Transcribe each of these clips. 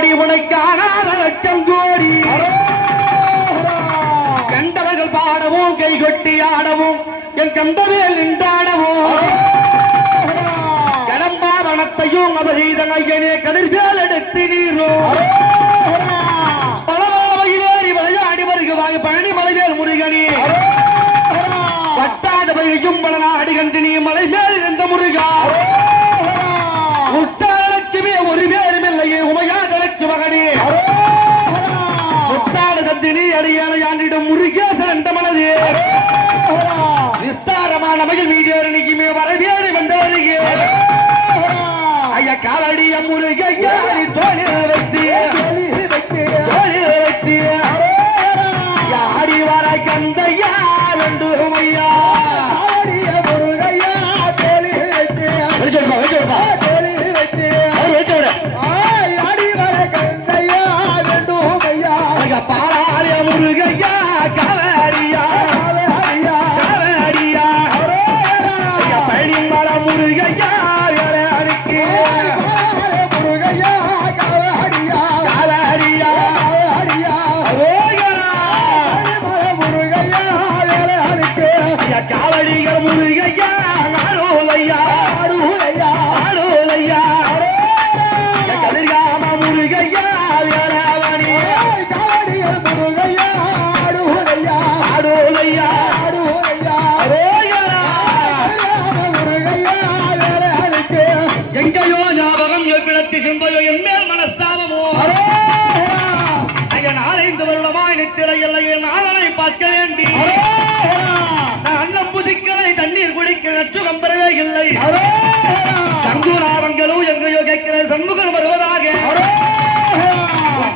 கோடி உனக்கானாத லட்சம் கோடி கண்டவர்கள் பாடவும் கை கொட்டி ஆடவும் என் கந்தவேல் நின்றாடவும் கடம்பாவனத்தையும் அவகீதன் ஐயனே கதிர்வேல் எடுத்து நீரோ பலவாயிலேறி விளையாடி வருகிறாய் பழனி மலைவேல் முருகனே பட்டாத பையும் பல நாடு கண்டு நீ மலை மேல் இருந்த முருகா முட்டாளுக்குமே ஒரு பேரும் இல்லையே உமையாதலுக்கு மகனே முட்டாடு தந்து நீ அடியாளை ஆண்டிடும் முருகேசன் என்ற மனதே விஸ்தாரமான மகிழ் மீடியோரணிக்குமே வரவேறு வந்தவருகே ஐயா காலடிய முருகையா தோழில் வைத்திய ஆடி வர கந்தையா வேண்டும் ஐயா முருகையா தோழில் வைத்திய பாலாய முருகையா காவடியா காவடியா பழனிமலை முருகையா வேலைக்கு முருகையா காவடியா காவடியா முருகையா வேலைக்கு காவடிகள் முருகையா நாடோலையா ஆடுலையா ஆடுலையா கதிர்காம முருகையா வேளாவணி முருகையா ஆடுலையா ஆடுலையா ஆடுலையா முருகையா வேலைக்கு எங்கேயோ ஞாபகம் எவ்விடத்து செம்பையோ என் மேல் மனஸ்தாபமோ நாளைந்து வருடமாய் நித்திரை இல்லையே நாளனை பார்க்க வேண்டி அன்னம் புதிக்கலை தண்ணீர் குடிக்க நற்றுகம் பெறவே இல்லை சங்குநாதங்களும் எங்கேயோ கேட்கிற சண்முகன் வருவதாக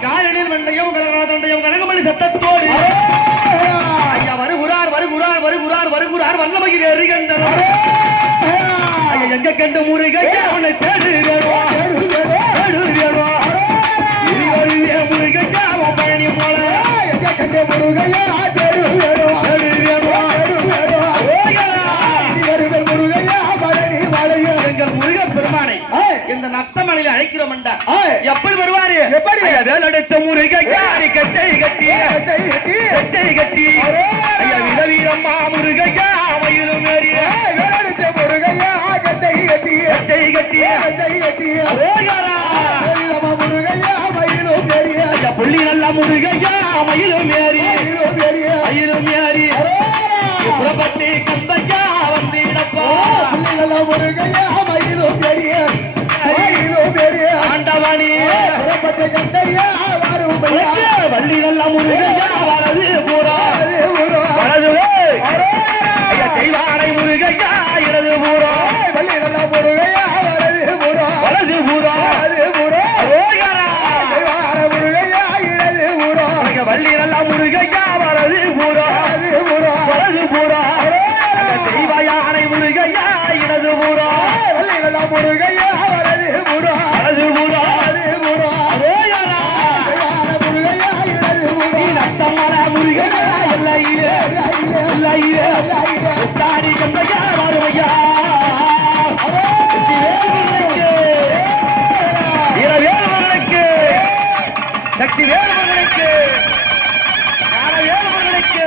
காயனில் மண்டையும் கலகலதண்டையும் கனகமணி சத்தத்தோடு ஐயா வருகிறார் வருகிறார் வருகிறார் வருகிறார் வல்லமையில் எறிகின்றன ஐயா எங்க கண்டு முருகையா அவனை தேடு வேணும் தேடு வேணும் முருகையா அவன் பழனி போல எங்க கண்டு முருகையா தேடு வேணும் தேடு வேணும் முருகையா பழனி மலையா எங்கள் முருகப் பெருமானை இந்த நத்தமலையில் அழைக்கிறோம் எப்படி வருவாரு எப்படி வேலெடுத்த முருகையா கட்டை கட்டி கட்டை கட்டி வீரம்மா முருகையா மயிலும் வேலெடுத்த முருகையா கட்டை கட்டி கட்டை கட்டி கட்டை கட்டி முருகையா மயிலும் புள்ளி நல்ல முருகையா மயிலும் ஏறி மயிலும் ஏறி புறப்பட்டி கந்தையா வந்திடப்பா புள்ளி நல்ல முருகையா மயிலும் பெரிய ஆண்டவனி புறப்பட்ட கந்தையா வள்ளி நல்ல முருகையா வலது பூரா வலது தெய்வானை முருகையா இடது பூரா வள்ளி நல்ல முருகையா வலது பூரா வலது பூரா வலது பூரா தெய்வான முருகையா இடது பூரா வள்ளி நல்ல முருகையா வலது பூரா வலது பூரா தெய்வ யானை முருகையா இடது பூரா வள்ளி நல்ல முருகையா வலது பூரா வலது பூரா வலது பூரா முருகையா இடது பூரா நத்தமல முருகையா இல்லையே இல்லையே தாடி கந்தையா வருவையா வீரவேலுமகனுக்கு சக்தி வேலுமகனுக்கு ஞான வேலுமகனுக்கு